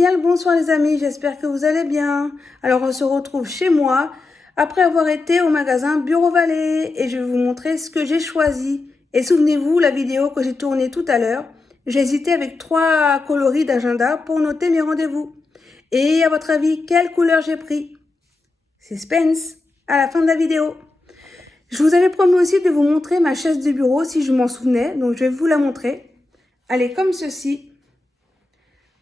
bien le bonsoir les amis, j'espère que vous allez bien. Alors on se retrouve chez moi après avoir été au magasin Bureau Vallée et je vais vous montrer ce que j'ai choisi. Et souvenez-vous la vidéo que j'ai tournée tout à l'heure, j'ai hésité avec 3 coloris d'agenda pour noter mes rendez-vous. Et à votre avis, quelle couleur j'ai pris? Suspense à la fin de la vidéo. Je vous avais promis aussi de vous montrer ma chaise de bureau si je m'en souvenais, donc je vais vous la montrer. Elle est comme ceci.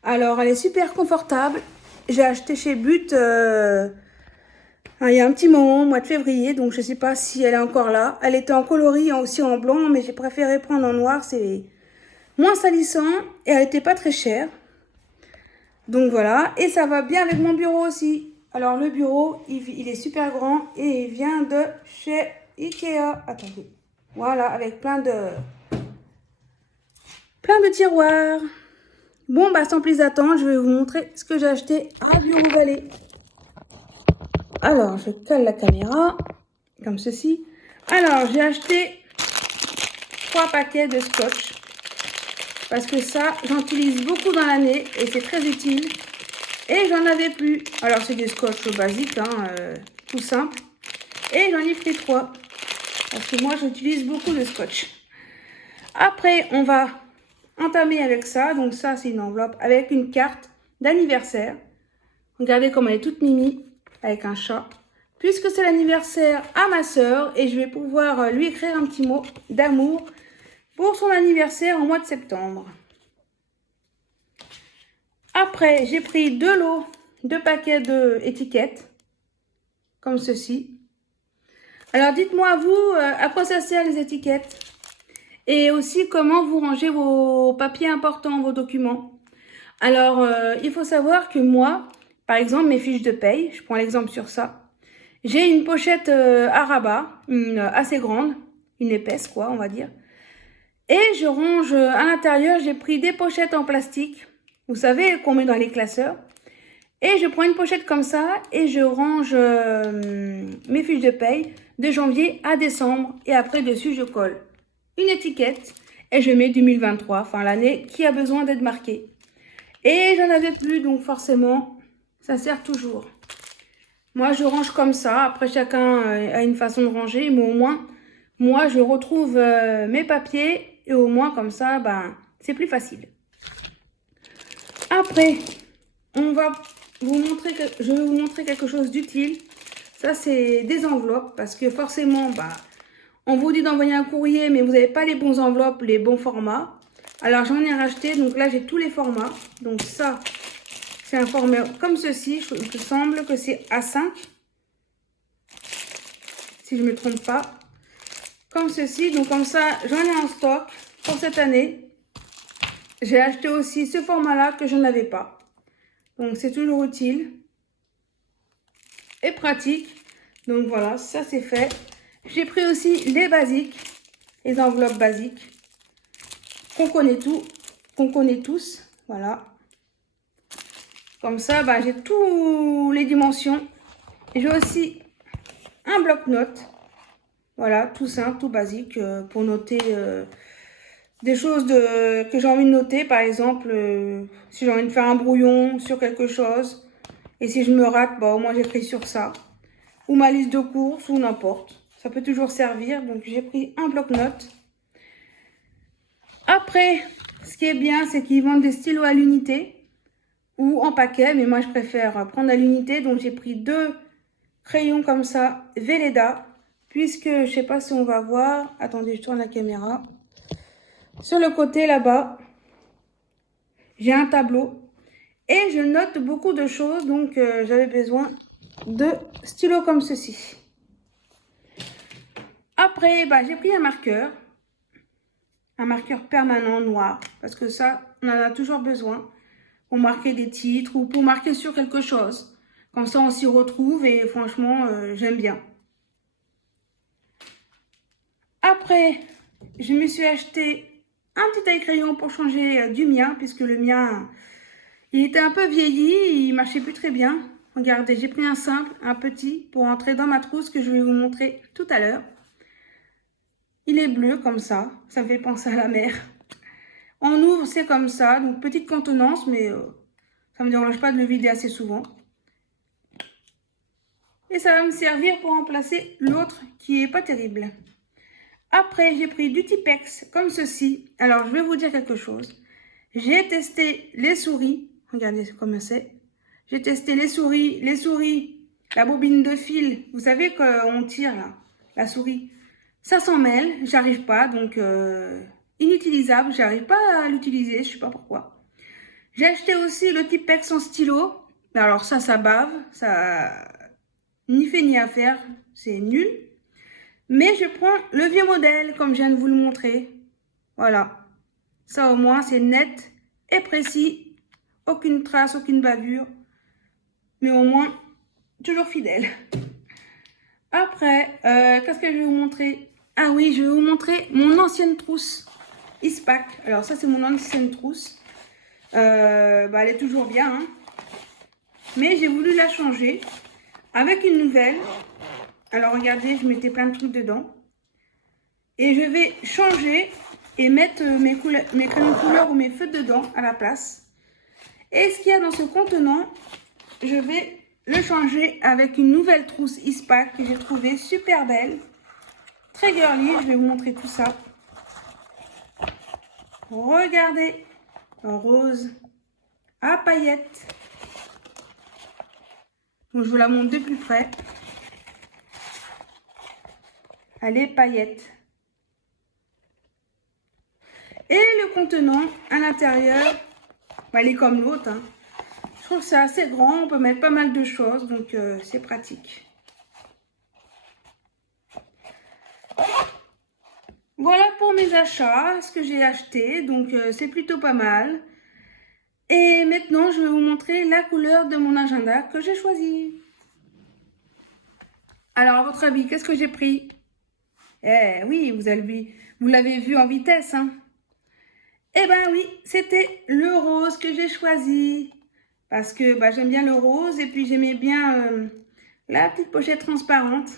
Alors, elle est super confortable. J'ai acheté chez But il y a un petit moment, au mois de février, donc je ne sais pas si elle est encore là. Elle était en coloris, aussi en blanc, mais j'ai préféré prendre en noir, c'est moins salissant et elle n'était pas très chère. Donc voilà, et ça va bien avec mon bureau aussi. Alors le bureau, il est super grand et il vient de chez Ikea. Attendez, voilà, avec plein de tiroirs. Bon, bah sans plus attendre, je vais vous montrer ce que j'ai acheté à Bureau Vallée. Alors, je cale la caméra, comme ceci. Alors, j'ai acheté 3 paquets de scotch. Parce que ça, j'en utilise beaucoup dans l'année et c'est très utile. Et j'en avais plus. Alors, c'est des scotch basiques, tout simple. Et j'en ai pris 3. Parce que moi, j'utilise beaucoup de scotch. Après, on va entamer avec ça. Donc ça, c'est une enveloppe avec une carte d'anniversaire. Regardez comme elle est toute mimi avec un chat. Puisque c'est l'anniversaire à ma soeur et je vais pouvoir lui écrire un petit mot d'amour pour son anniversaire au mois de septembre. Après, j'ai pris 2 lots, 2 paquets d'étiquettes comme ceci. Alors dites-moi vous, à quoi ça sert les étiquettes? Et aussi comment vous rangez vos papiers importants, vos documents. Alors, il faut savoir que moi, par exemple, mes fiches de paye, je prends l'exemple sur ça. J'ai une pochette à rabat, assez grande, une épaisse quoi, on va dire. Et je range à l'intérieur, j'ai pris des pochettes en plastique, vous savez, qu'on met dans les classeurs. Et je prends une pochette comme ça et je range mes fiches de paye de janvier à décembre. Et après, dessus, je colle une étiquette et je mets 2023, enfin l'année qui a besoin d'être marquée. Et j'en avais plus, donc forcément, ça sert toujours. Moi, je range comme ça. Après, chacun a une façon de ranger, mais au moins, moi, je retrouve mes papiers et au moins, comme ça, c'est plus facile. Après, on va je vais vous montrer quelque chose d'utile. Ça, c'est des enveloppes parce que forcément, on vous dit d'envoyer un courrier, mais vous n'avez pas les bons enveloppes, les bons formats. Alors, j'en ai racheté. Donc là, j'ai tous les formats. Donc ça, c'est un format comme ceci. Il me semble que c'est A5. Si je ne me trompe pas. Comme ceci. Donc comme ça, j'en ai en stock pour cette année. J'ai acheté aussi ce format-là que je n'avais pas. Donc c'est toujours utile. Et pratique. Donc voilà, ça c'est fait. J'ai pris aussi les basiques. Les enveloppes basiques. Qu'on connaît tous. Voilà. Comme ça, j'ai toutes les dimensions. J'ai aussi un bloc-notes. Voilà, tout simple, tout basique pour noter des choses que j'ai envie de noter. Par exemple, si j'ai envie de faire un brouillon sur quelque chose. Et si je me rate, au moins j'écris sur ça. Ou ma liste de courses ou n'importe. Ça peut toujours servir. Donc j'ai pris un bloc-notes. Après, ce qui est bien, c'est qu'ils vendent des stylos à l'unité. Ou en paquet, mais moi je préfère prendre à l'unité. Donc j'ai pris 2 crayons comme ça, Velleda, puisque je sais pas si on va voir. Attendez, je tourne la caméra. Sur le côté là-bas, j'ai un tableau et je note beaucoup de choses, donc j'avais besoin de stylos comme ceci. Après, j'ai pris un marqueur permanent noir, parce que ça, on en a toujours besoin. Pour marquer des titres ou pour marquer sur quelque chose. Comme ça, on s'y retrouve et franchement, j'aime bien. Après, je me suis acheté un petit taille-crayon pour changer du mien, puisque le mien, il était un peu vieilli, il marchait plus très bien. Regardez, j'ai pris un simple, un petit, pour entrer dans ma trousse que je vais vous montrer tout à l'heure. Il est bleu comme ça me fait penser à la mer. On ouvre, c'est comme ça, donc petite contenance, mais Ça me dérange pas de le vider assez souvent. Et ça va me servir pour remplacer l'autre qui est pas terrible. Après, j'ai pris du Tipex comme ceci. Alors, je vais vous dire quelque chose. J'ai testé les souris. Regardez comment c'est. J'ai testé les souris, la bobine de fil. Vous savez qu'on tire là, la souris. Ça s'en mêle, j'arrive pas, donc inutilisable. J'arrive pas à l'utiliser, je sais pas pourquoi. J'ai acheté aussi le Tipex en stylo. Alors ça bave, ça ni fait ni à faire, c'est nul. Mais je prends le vieux modèle, comme je viens de vous le montrer. Voilà. Ça au moins, c'est net et précis. Aucune trace, aucune bavure. Mais au moins, toujours fidèle. Après, qu'est-ce que je vais vous montrer? Ah oui, je vais vous montrer mon ancienne trousse Ispac. Alors ça, c'est mon ancienne trousse. Elle est toujours bien, hein. Mais j'ai voulu la changer avec une nouvelle. Alors regardez, je mettais plein de trucs dedans. Et je vais changer et mettre mes crayons de couleur ou mes feutres dedans à la place. Et ce qu'il y a dans ce contenant, je vais le changer avec une nouvelle trousse Ispac que j'ai trouvée super belle. Très girly, je vais vous montrer tout ça. Regardez, en rose à paillettes. Donc je vous la montre de plus près. Elle est paillettes. Et le contenant à l'intérieur, elle est comme l'autre, hein. Je trouve que c'est assez grand, on peut mettre pas mal de choses, donc c'est pratique. Voilà pour mes achats, ce que j'ai acheté, donc c'est plutôt pas mal. Et maintenant, je vais vous montrer la couleur de mon agenda que j'ai choisi. Alors, à votre avis, qu'est-ce que j'ai pris? Eh oui, vous l'avez vu en vitesse, hein. Eh ben oui, c'était le rose que j'ai choisi. Parce que j'aime bien le rose et puis j'aimais bien la petite pochette transparente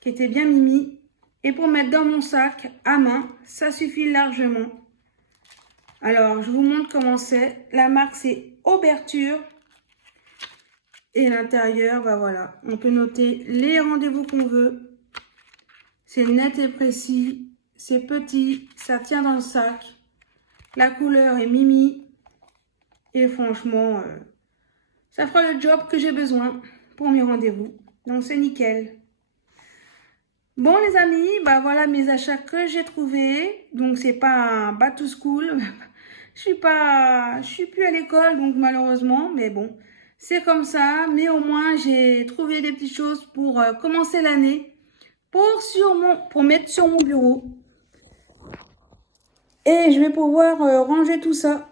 qui était bien mimi. Et pour mettre dans mon sac à main, ça suffit largement. Alors, je vous montre comment c'est. La marque, c'est Auberture. Et l'intérieur, voilà. On peut noter les rendez-vous qu'on veut. C'est net et précis. C'est petit. Ça tient dans le sac. La couleur est mimi. Et franchement, ça fera le job que j'ai besoin pour mes rendez-vous. Donc, c'est nickel. Bon, les amis, voilà mes achats que j'ai trouvés. Donc, c'est pas un back to school. Je suis plus à l'école, donc malheureusement. Mais bon, c'est comme ça. Mais au moins, j'ai trouvé des petites choses pour commencer l'année. Pour mettre sur mon bureau. Et je vais pouvoir ranger tout ça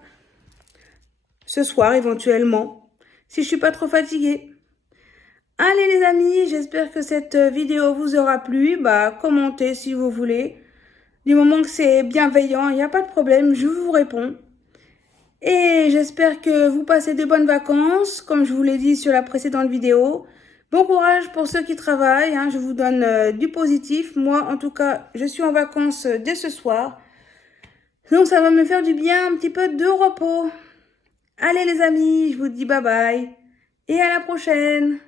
ce soir éventuellement, si je suis pas trop fatiguée. Allez les amis, j'espère que cette vidéo vous aura plu. Commentez si vous voulez. Du moment que c'est bienveillant, il n'y a pas de problème, je vous réponds. Et j'espère que vous passez de bonnes vacances, comme je vous l'ai dit sur la précédente vidéo. Bon courage pour ceux qui travaillent, hein, je vous donne du positif. Moi, en tout cas, je suis en vacances dès ce soir. Donc ça va me faire du bien, un petit peu de repos. Allez les amis, je vous dis bye bye et à la prochaine.